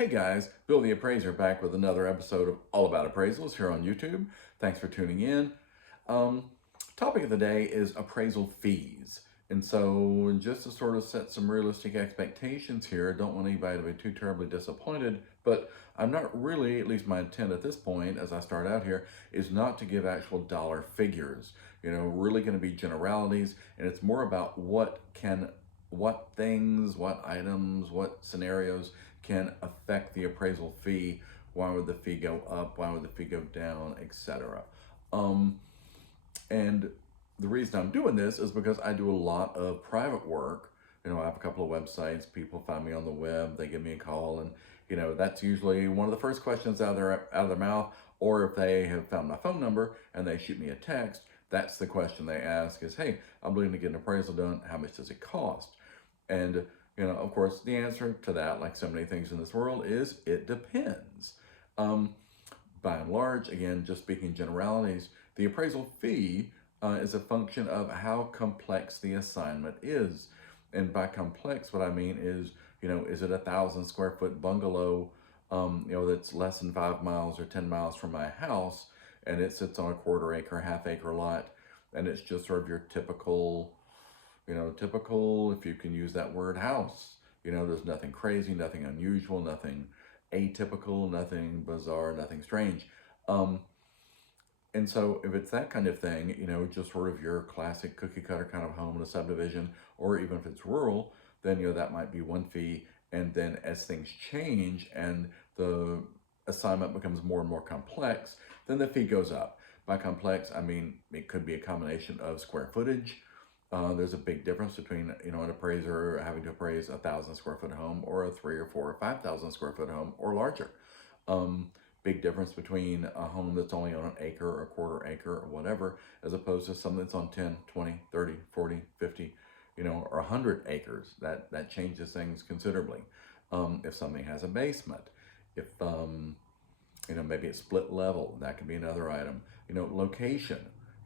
Hey guys, Bill the Appraiser back with another episode of All About Appraisals here on YouTube. Thanks for tuning in. Um, Topic of the day is appraisal fees. And so, just to sort of set some realistic expectations here, I don't want anybody to be too terribly disappointed, but I'm not really, at least my intent at this point, as I start out here, is not to give actual dollar figures. Really going to be generalities, and it's more about what things, what items, what scenarios can affect the appraisal fee. Why would the fee go up? Why would the fee go down, etc. And the reason I'm doing this is because I do a lot of private work. I have a couple of websites. People find me on the web. They give me a call, and that's usually one of the first questions out of their mouth. Or if they have found my phone number and they shoot me a text, that's the question they ask: is, "Hey, I'm looking to get an appraisal done. How much does it cost?" And of course, the answer to that, like so many things in this world, is it depends. Um, by and large, again, just speaking generalities, the appraisal fee is a function of how complex the assignment is. And by complex, what I mean is it 1,000 square foot bungalow, that's less than 5 miles or 10 miles from my house, and it sits on a quarter acre, half acre lot, and it's just sort of your typical, if you can use that word, house. There's nothing crazy, nothing unusual, nothing atypical, nothing bizarre, nothing strange. And so if it's that kind of thing, just sort of your classic cookie cutter kind of home in a subdivision, or even if it's rural, then, that might be one fee. And then as things change and the assignment becomes more and more complex, then the fee goes up. By complex, I mean, it could be a combination of square footage. There's a big difference between, an appraiser having to appraise 1,000 square foot home or a 3 or 4 or 5,000 square foot home or larger. Big difference between a home that's only on an acre or a quarter acre or whatever, as opposed to something that's on 10, 20, 30, 40, 50, or 100 acres. That changes things considerably. If something has a basement, if, maybe it's split level, that could be another item. Location,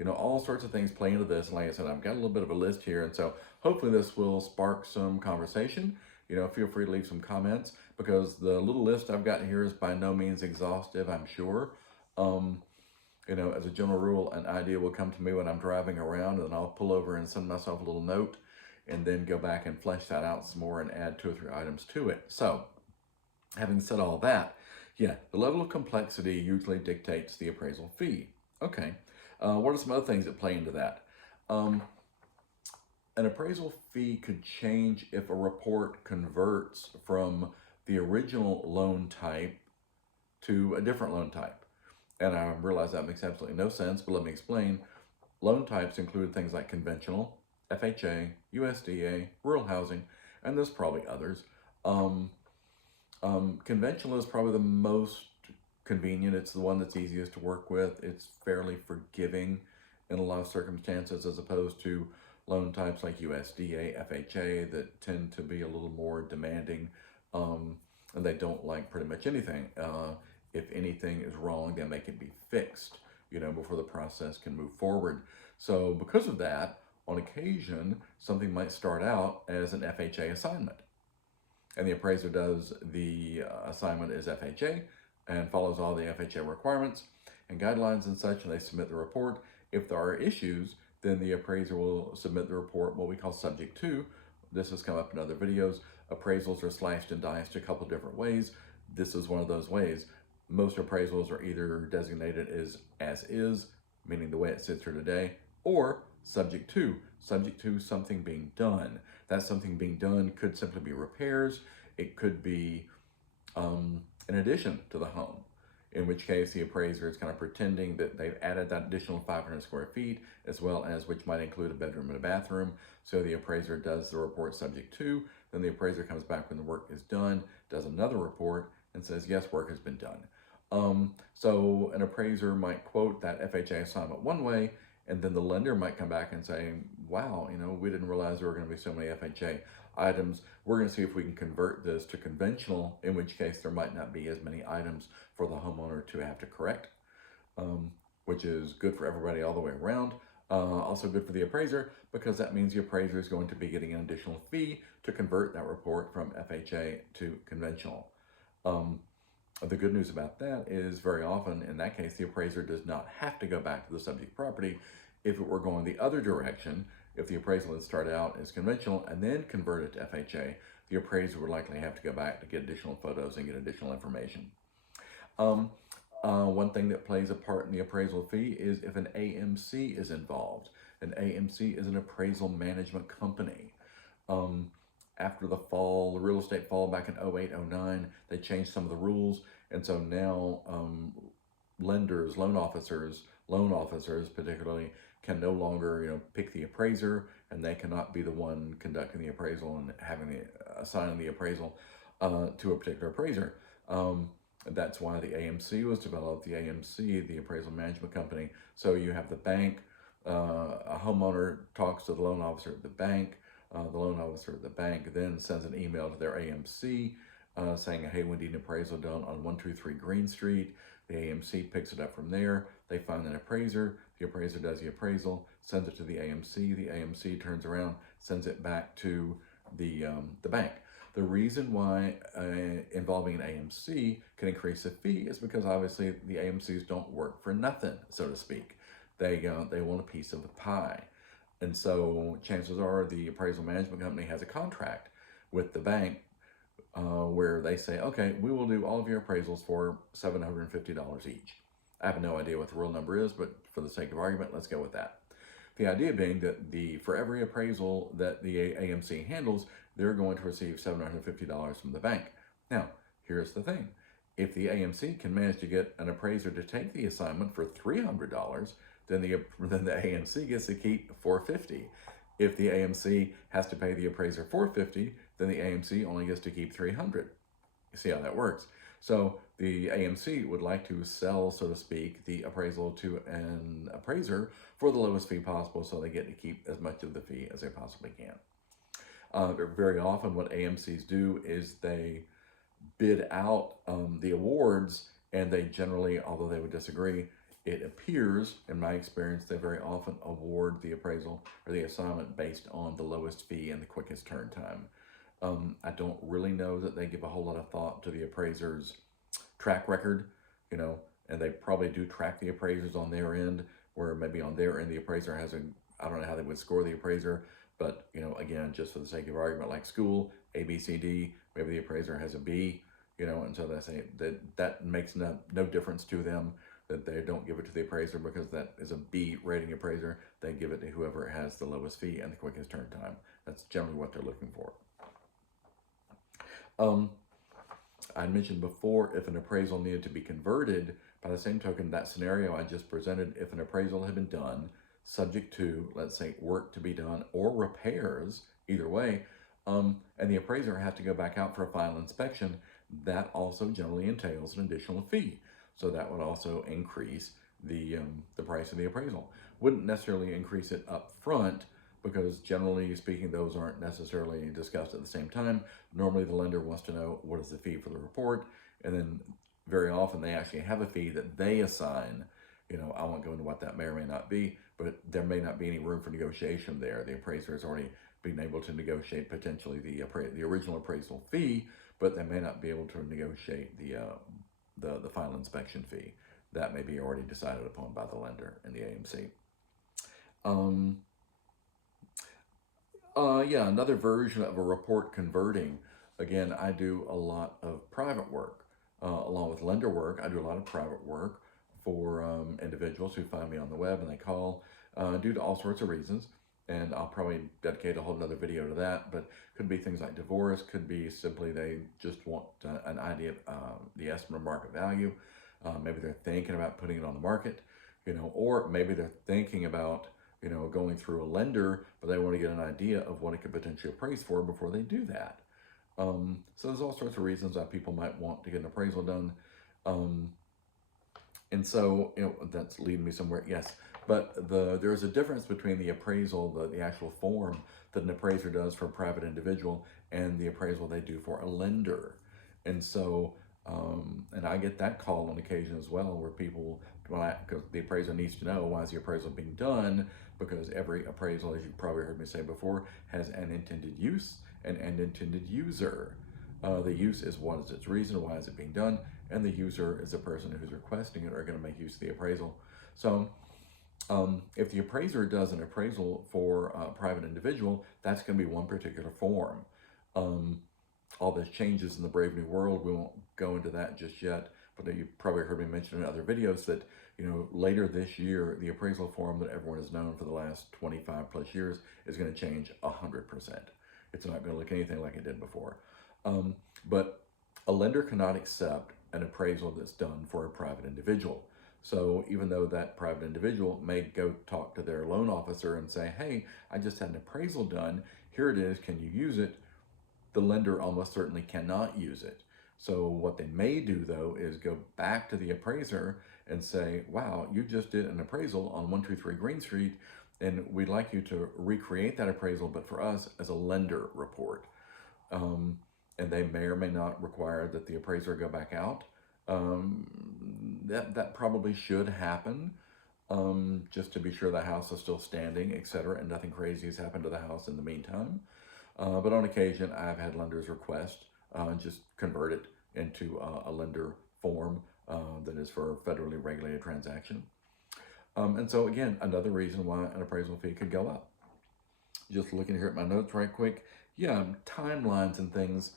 all sorts of things play into this. Like I said, I've got a little bit of a list here, and so hopefully this will spark some conversation. Feel free to leave some comments, because the little list I've got here is by no means exhaustive, I'm sure. As a general rule, an idea will come to me when I'm driving around, and I'll pull over and send myself a little note, and then go back and flesh that out some more and add 2 or 3 items to it. So, having said all that, yeah, the level of complexity usually dictates the appraisal fee. Okay, what are some other things that play into that? An appraisal fee could change if a report converts from the original loan type to a different loan type. And I realize that makes absolutely no sense, but let me explain. Loan types include things like conventional, FHA, USDA, rural housing, and there's probably others. Conventional is probably the most convenient. It's the one that's easiest to work with. It's fairly forgiving in a lot of circumstances, as opposed to loan types like USDA, FHA, that tend to be a little more demanding, and they don't like pretty much anything. If anything is wrong, they make it be fixed, before the process can move forward. So because of that, on occasion, something might start out as an FHA assignment, and the appraiser does the assignment as FHA and follows all the FHA requirements and guidelines and such, and they submit the report. If there are issues, then the appraiser will submit the report, what we call subject to. This has come up in other videos. Appraisals are sliced and diced a couple different ways. This is one of those ways. Most appraisals are either designated as is, meaning the way it sits here today, or subject to something being done. That something being done could simply be repairs. It could be in addition to the home, in which case the appraiser is kind of pretending that they've added that additional 500 square feet, as well as, which might include a bedroom and a bathroom. So the appraiser does the report subject to, then the appraiser comes back when the work is done, does another report, and says, yes, work has been done. So an appraiser might quote that FHA assignment one way, and then the lender might come back and say, wow, we didn't realize there were going to be so many FHA items. We're going to see if we can convert this to conventional, in which case there might not be as many items for the homeowner to have to correct, which is good for everybody all the way around. Also good for the appraiser, because that means the appraiser is going to be getting an additional fee to convert that report from FHA to conventional. Um, the good news about that is very often, in that case, the appraiser does not have to go back to the subject property. If it were going the other direction, if the appraisal had started out as conventional and then converted to FHA, the appraiser would likely have to go back to get additional photos and get additional information. Um, One thing that plays a part in the appraisal fee is if an AMC is involved. An AMC is an appraisal management company. Um, After the real estate fall back in 08, 09, they changed some of the rules. And so now lenders, loan officers particularly, can no longer, pick the appraiser, and they cannot be the one conducting the appraisal and assigning the appraisal to a particular appraiser. That's why the AMC was developed. The AMC, the appraisal management company. So you have the bank, a homeowner talks to the loan officer at the bank. The loan officer at the bank then sends an email to their AMC saying, hey, we need an appraisal done on 123 Green Street. The AMC picks it up from there. They find an appraiser. The appraiser does the appraisal, sends it to the AMC. The AMC turns around, sends it back to the bank. The reason why involving an AMC can increase the fee is because obviously the AMCs don't work for nothing, so to speak. They want a piece of the pie. And so chances are the appraisal management company has a contract with the bank where they say, okay, we will do all of your appraisals for $750 each. I have no idea what the real number is, but for the sake of argument, let's go with that. The idea being that for every appraisal that the AMC handles, they're going to receive $750 from the bank. Now, here's the thing. If the AMC can manage to get an appraiser to take the assignment for $300, then the AMC gets to keep $450. If the AMC has to pay the appraiser $450, then the AMC only gets to keep $300. You see how that works? So the AMC would like to sell, so to speak, the appraisal to an appraiser for the lowest fee possible, so they get to keep as much of the fee as they possibly can. Very often what AMCs do is they bid out the awards, and they generally, although they would disagree, it appears, in my experience, they very often award the appraisal or the assignment based on the lowest fee and the quickest turn time. I don't really know that they give a whole lot of thought to the appraiser's track record, and they probably do track the appraisers on their end, where maybe on their end the appraiser has I don't know how they would score the appraiser, but, again, just for the sake of argument, like school, A, B, C, D, maybe the appraiser has a B, and so they say that makes no difference to them, that they don't give it to the appraiser because that is a B rating appraiser. They give it to whoever has the lowest fee and the quickest turn time. That's generally what they're looking for. I mentioned before, if an appraisal needed to be converted, by the same token, that scenario I just presented, if an appraisal had been done, subject to, let's say, work to be done or repairs, either way, and the appraiser has to go back out for a final inspection, that also generally entails an additional fee. So that would also increase the price of the appraisal. Wouldn't necessarily increase it up front, because generally speaking, those aren't necessarily discussed at the same time. Normally the lender wants to know what is the fee for the report, and then very often they actually have a fee that they assign. I won't go into what that may or may not be, but there may not be any room for negotiation there. The appraiser has already been able to negotiate potentially the original appraisal fee, but they may not be able to negotiate the final inspection fee. That may be already decided upon by the lender and the AMC. Yeah, another version of a report converting. Again, I do a lot of private work. Along with lender work, I do a lot of private work for individuals who find me on the web and they call due to all sorts of reasons. And I'll probably dedicate a whole other video to that, but could be things like divorce, could be simply they just want an idea of the estimate of market value. Maybe they're thinking about putting it on the market, or maybe they're thinking about, going through a lender, but they want to get an idea of what it could potentially appraise for before they do that. So there's all sorts of reasons that people might want to get an appraisal done. And so, that's leading me somewhere, yes. But there's a difference between the appraisal, the actual form that an appraiser does for a private individual, and the appraisal they do for a lender. And so, and I get that call on occasion as well, where people, because the appraiser needs to know, why is the appraisal being done? Because every appraisal, as you've probably heard me say before, has an intended use and an intended user. The use is what is its reason, why is it being done, and the user is the person who's requesting it or going to make use of the appraisal. So if the appraiser does an appraisal for a private individual, that's going to be one particular form. All this changes in the brave new world. We won't go into that just yet, but you've probably heard me mention in other videos that, later this year, the appraisal form that everyone has known for the last 25 plus years is going to change 100%. It's not going to look anything like it did before. But a lender cannot accept an appraisal that's done for a private individual. So even though that private individual may go talk to their loan officer and say, hey, I just had an appraisal done, here it is, can you use it? The lender almost certainly cannot use it. So what they may do though is go back to the appraiser and say, wow, you just did an appraisal on 123 Green Street, and we'd like you to recreate that appraisal, but for us as a lender report. And they may or may not require that the appraiser go back out. That probably should happen, just to be sure the house is still standing, etc., and nothing crazy has happened to the house in the meantime. But on occasion, I've had lenders request just convert it into a lender form that is for a federally regulated transaction. And so again, another reason why an appraisal fee could go up. Just looking here at my notes right quick. Yeah, timelines and things,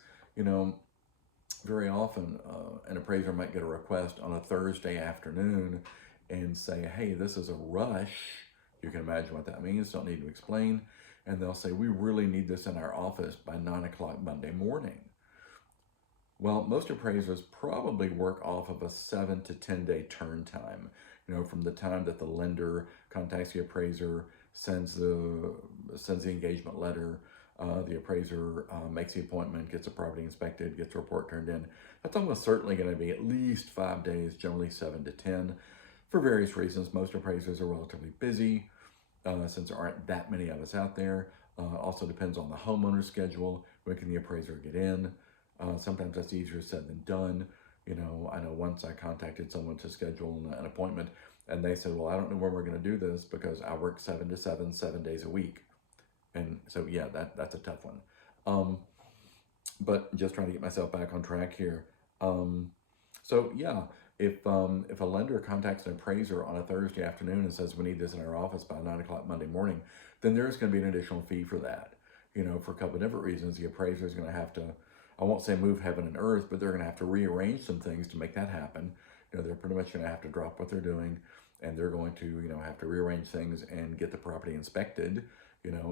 very often an appraiser might get a request on a Thursday afternoon and say, hey, this is a rush. You can imagine what that means, don't need to explain. And they'll say, we really need this in our office by 9 o'clock Monday morning. Well, most appraisers probably work off of a 7 to 10 day turn time, from the time that the lender contacts the appraiser, sends the engagement letter, the appraiser makes the appointment, gets the property inspected, gets a report turned in. That's almost certainly going to be at least 5 days, generally 7 to 10. For various reasons, most appraisers are relatively busy since there aren't that many of us out there. Also depends on the homeowner's schedule. When can the appraiser get in? Sometimes that's easier said than done. I know once I contacted someone to schedule an appointment, and they said, well, I don't know when we're going to do this because I work 7 to 7, 7 days a week. And so, yeah, that's a tough one. But just trying to get myself back on track here. So, yeah, if a lender contacts an appraiser on a Thursday afternoon and says we need this in our office by 9 o'clock Monday morning, then there's going to be an additional fee for that. For a couple of different reasons. The appraiser is going to have to, I won't say move heaven and earth, but they're going to have to rearrange some things to make that happen. They're pretty much going to have to drop what they're doing, and they're going to, have to rearrange things and get the property inspected.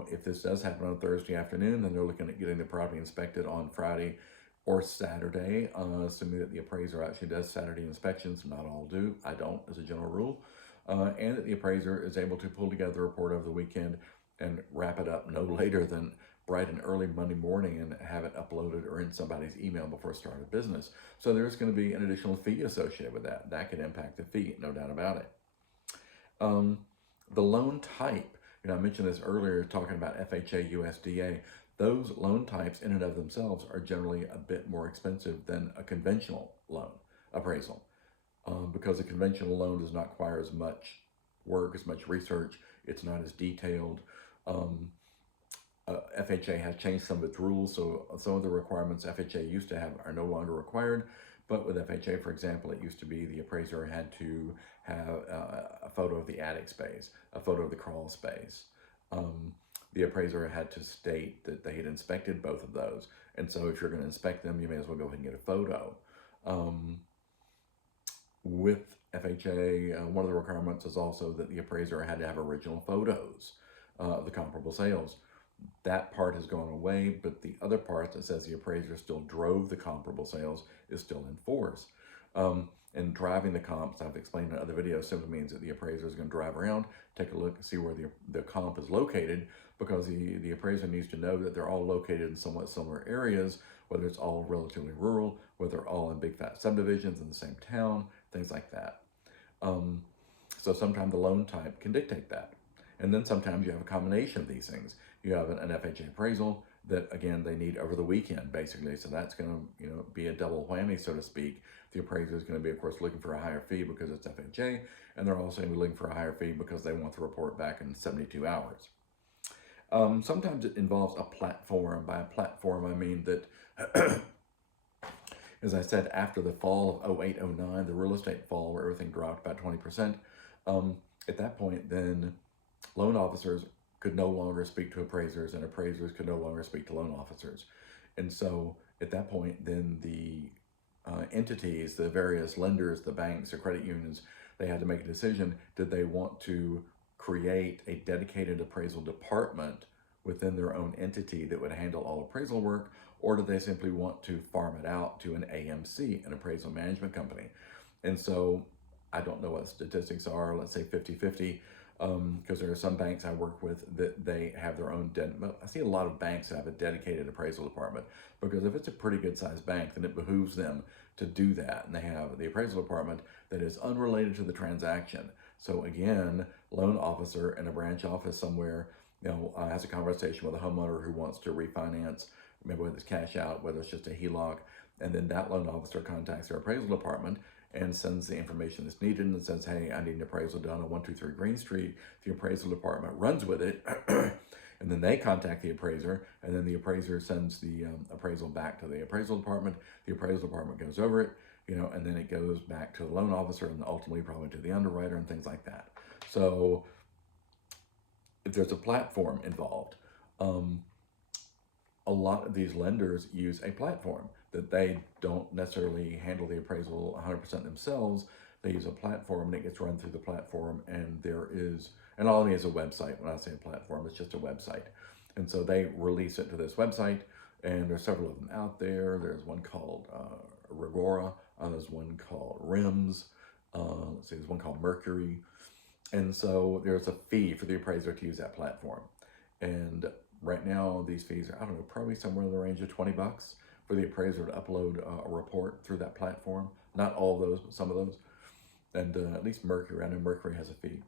If this does happen on Thursday afternoon, then they're looking at getting the property inspected on Friday or Saturday, assuming that the appraiser actually does Saturday inspections. Not all do. I don't, as a general rule. And that the appraiser is able to pull together a report over the weekend and wrap it up no later than bright and early Monday morning and have it uploaded or in somebody's email before start of business. So there's going to be an additional fee associated with that. That could impact the fee, no doubt about it. The loan type, I mentioned this earlier talking about FHA, USDA. Those loan types in and of themselves are generally a bit more expensive than a conventional loan appraisal because a conventional loan does not require as much work, as much research. It's not as detailed. FHA has changed some of its rules, so some of the requirements FHA used to have are no longer required. But with FHA, for example, it used to be the appraiser had to have a photo of the attic space, a photo of the crawl space. The appraiser had to state that they had inspected both of those. And so if you're going to inspect them, you may as well go ahead and get a photo. With FHA, one of the requirements is also that the appraiser had to have original photos of the comparable sales. That part has gone away, but the other part that says the appraiser still drove the comparable sales is still in force. And driving the comps, I've explained in other videos, simply means that the appraiser is going to drive around, take a look, and see where the comp is located, because the appraiser needs to know that they're all located in somewhat similar areas, whether it's all relatively rural, whether they're all in big fat subdivisions in the same town, things like that. So sometimes the loan type can dictate that. And then sometimes you have a combination of these things. You have an FHA appraisal that, again, they need over the weekend, basically. So that's going to, be a double whammy, so to speak. The appraiser is going to be, of course, looking for a higher fee because it's FHA, and they're also going to be looking for a higher fee because they want the report back in 72 hours. Sometimes it involves a platform. By a platform, I mean that As I said, after the fall of 08, 09, the real estate fall where everything dropped about 20%, at that point, then loan officers could no longer speak to appraisers, and appraisers could no longer speak to loan officers. And so at that point, then the entities, the various lenders, the banks, the credit unions, they had to make a decision. Did they want to create a dedicated appraisal department within their own entity that would handle all appraisal work, or did they simply want to farm it out to an AMC, an appraisal management company? And so I don't know what statistics are, let's say 50-50, because there are some banks I work with that they have their own, I see a lot of banks that have a dedicated appraisal department, because if it's a pretty good sized bank, then it behooves them to do that. And they have the appraisal department that is unrelated to the transaction. So again, loan officer in a branch office somewhere, has a conversation with a homeowner who wants to refinance, maybe whether it's cash out, whether it's just a HELOC, and then that loan officer contacts their appraisal department and sends the information that's needed and says, hey, I need an appraisal done on 123 Green Street. The appraisal department runs with it, and then they contact the appraiser, and then the appraiser sends the appraisal back to the appraisal department. The appraisal department goes over it, and then it goes back to the loan officer and ultimately probably to the underwriter and things like that. So if there's a platform involved, a lot of these lenders use a platform that they don't necessarily handle the appraisal 100% themselves. They use a platform and it gets run through the platform, and all it is a website. When I say a platform, it's just a website. And so they release it to this website, and there's several of them out there. There's one called Regora, there's one called RIMS, there's one called Mercury. And so there's a fee for the appraiser to use that platform. And right now, these fees are, I don't know, probably somewhere in the range of $20 for the appraiser to upload a report through that platform. Not all of those, but some of those. And at least Mercury, I know Mercury has a fee.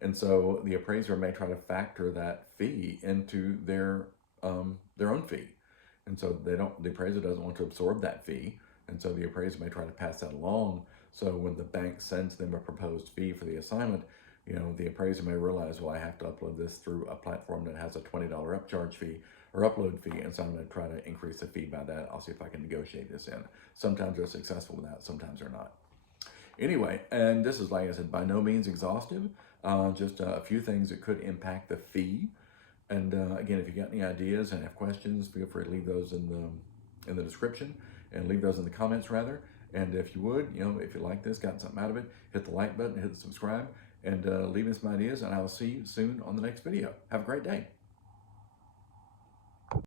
And so the appraiser may try to factor that fee into their own fee. And so the appraiser doesn't want to absorb that fee. And so the appraiser may try to pass that along. So when the bank sends them a proposed fee for the assignment, the appraiser may realize, well, I have to upload this through a platform that has a $20 upcharge fee or upload fee, and so I'm going to try to increase the fee by that. I'll see if I can negotiate this in. Sometimes they're successful with that, sometimes they're not. Anyway, and this is, like I said, by no means exhaustive, just a few things that could impact the fee. And again, if you got any ideas and have questions, feel free to leave those in the description, and leave those in the comments rather. And if you would, if you like this, got something out of it, hit the like button, hit the subscribe, and leave me some ideas, and I will see you soon on the next video. Have a great day.